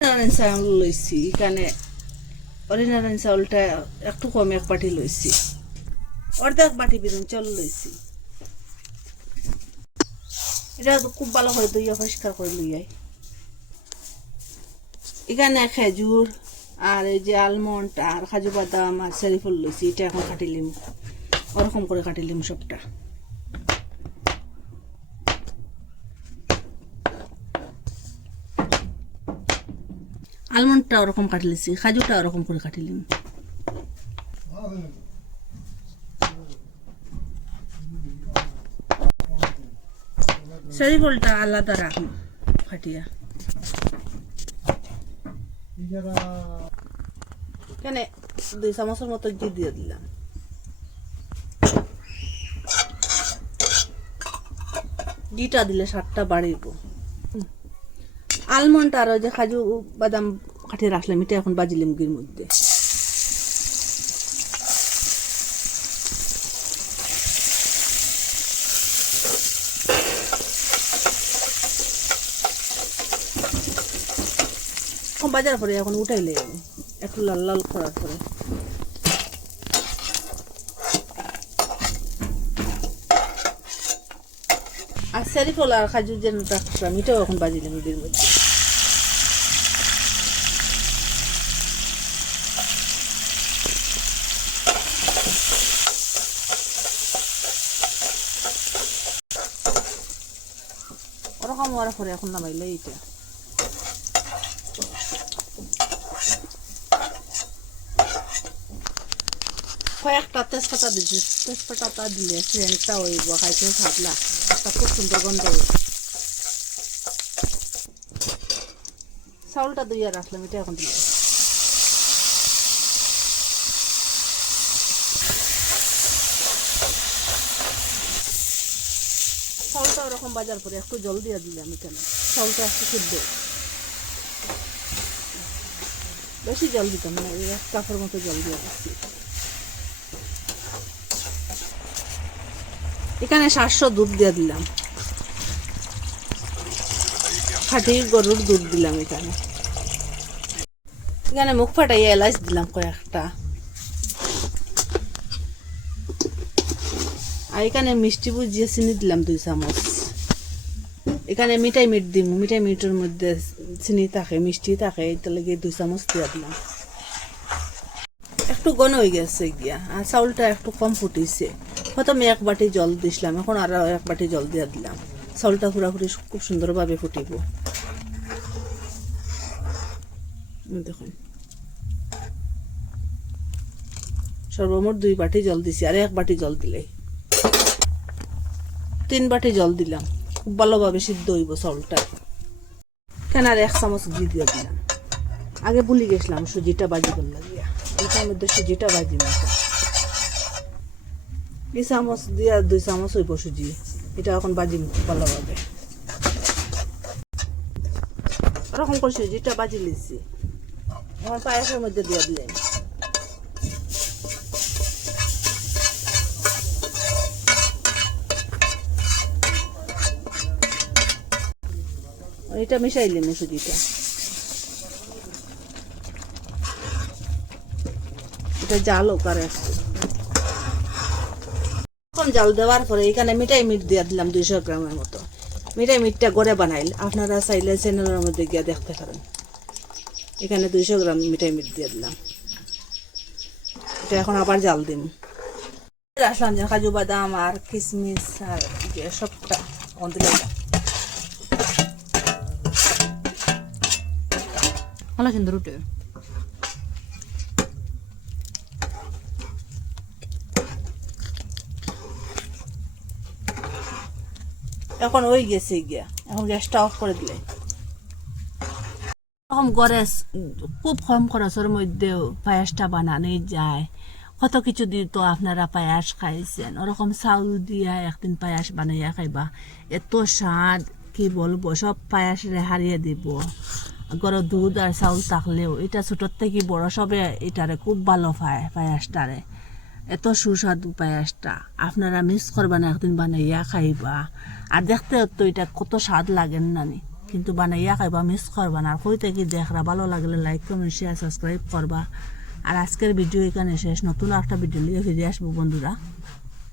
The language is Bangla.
নারায়ণ চাউল লইছি এখানে অরিনারায়ণ চাউলটা একটু কম এক বাটি লইছি অর্ধেক বাটি বেরুন চাউল লইছি এটা খুব ভালো করে ধুইয়া পরিষ্কার করে লইয়াই এখানে খেজুর আর এই যে আলমন্ড আর কাজু বাদাম আর সেরিফল লইছি এটা এখন কাটিলিম ওরকম করে কাটিলিম সবটা আলমন্ডটা ওরকম কাটলিছি কাজুটা ওরকম করে কাটিলিম সেরিফলটা আলাদা রাখুন কাটিয়া এখানে 2 চামচের মতো ঘি দিয়ে দিলাম ঘিটা দিলে স্বাদটা বাড়িব আলমন্ড আর ওই যে কাজু বাদাম কাটিয়ে রাখলাম এটা এখন বাজিলাম ঘির মধ্যে বাজার পরে এখন উঠাইলে আমি একটু লাল লাল করার পরে আর সেরিফল আর খাজুর যেন রাখলাম এটাও এখন বাজিলাম এদের মধ্যে ওরকম হওয়ার পরে এখন নামাইলে এইটা কয়েকটা তেজপাতা দিচ্ছি তেজপাতাটা দিলে সেন্টটা হইব খাইতেও স্বাদ লাগবে একটা খুব সুন্দর গন্ধ হইব চাউলটা ধুইয়া রাখলাম এটা এখন দিলে চাউলটা ওরকম বাজার পরে একটু জল দিয়ে দিলাম এখানে চাউলটা একটু সিদ্ধ বেশি জল দিতাম না 1 কাপের মতো জল দিয়ে দিচ্ছি এখানে 700 দুধ দিয়ে দিলাম খাঁটি গরুর দুধ দিলাম এখানে এখানে মুখ ফাটাইয়া এলাচ দিলাম কয়েকটা আর এখানে মিষ্টি বুঝিয়ে চিনি দিলাম 2 চামচ এখানে মিঠাই মিট দিম মিঠাই মিটের মধ্যে চিনি থাকে মিষ্টি থাকে এটা লাগে 2 চামচ দিয়ে দিলাম একটু ঘন হয়ে গেছে গিয়া আর চাউলটা একটু কম ফুটিছে প্রথমে 1 বাটি জল দিছিলাম এখন আরো 1 বাটি জল দিয়ে দিলাম চাউলটা পুরাপুরি খুব সুন্দরভাবে ফুটিব দেখুন সর্বমোট 2 বাটি জল দিছি আর 1 বাটি জল দিলে 3 বাটি জল দিলাম খুব ভালোভাবে সিদ্ধ হইব চাউলটা কেন আর 1 চামচ ঘি দিয়ে দিলাম আগে ভুলে গেছিলাম সুজিটা বাজিবার লাগিয়া এটার মধ্যে সুজিটা বাজি মাথা 2 চামচ দিয়া 2 চামচ হইব সুজি এটা এখন বাজি ভালোভাবে এরকম করে সুজিটা বাজি লিছি এখন পায়েসের মধ্যে দিয়ে দিলাম এটা মিশাইলাম সুজিটা এটা জাল করে কম জাল দেওয়ার পরে এখানে মিঠাই মিট দিয়ে দিলাম 200 গ্রামের মতো মিঠাই মিটটা গড়ে বানাইল আপনারা চাইলে চ্যানেলের মধ্যে গিয়ে দেখতে পারেন এখানে 200 গ্রাম মিঠাই মিট দিয়ে দিলাম এটা এখন আবার জাল দিম রাখলাম যে কাজু বাদাম আর কিশমিশ আর সবটা দিলাম ভালো সুন্দর উঠে এখন ওই গেছে গিয়া এখন গ্যাসটা অফ করে দিলে এখন গড়ে খুব কম খরচের মধ্যেও পায়েসটা বানানো যায় কত কিছু দিয়ে তো আপনারা পায়াস খাইছেন ওরকম চাউল দিয়া একদিন পায়াস বানাইয়া খাইবা এত স্বাদ কি বলবো সব পায়াস হারিয়ে দিব গরম দুধ আর চাউল থাকলেও এটা ছোটোর থেকে বড় সবে এটারে খুব ভালো পায় পায়াসটারে এত সুস্বাদু পায়াসটা আপনারা মিস করবা না একদিন বানাইয়া খাইবা আর দেখতে তো এটা কত স্বাদ লাগেন নানি কিন্তু বানাইয়া খাইবা, মিস করবা না। আর কই থেকে দেখরা, ভালো লাগলে লাইক কমেন্ট শেয়ার সাবস্ক্রাইব করবা। আর আজকের ভিডিও এখানে শেষ, নতুন একটা ভিডিও নিয়ে ফিরে আসবো বন্ধুরা।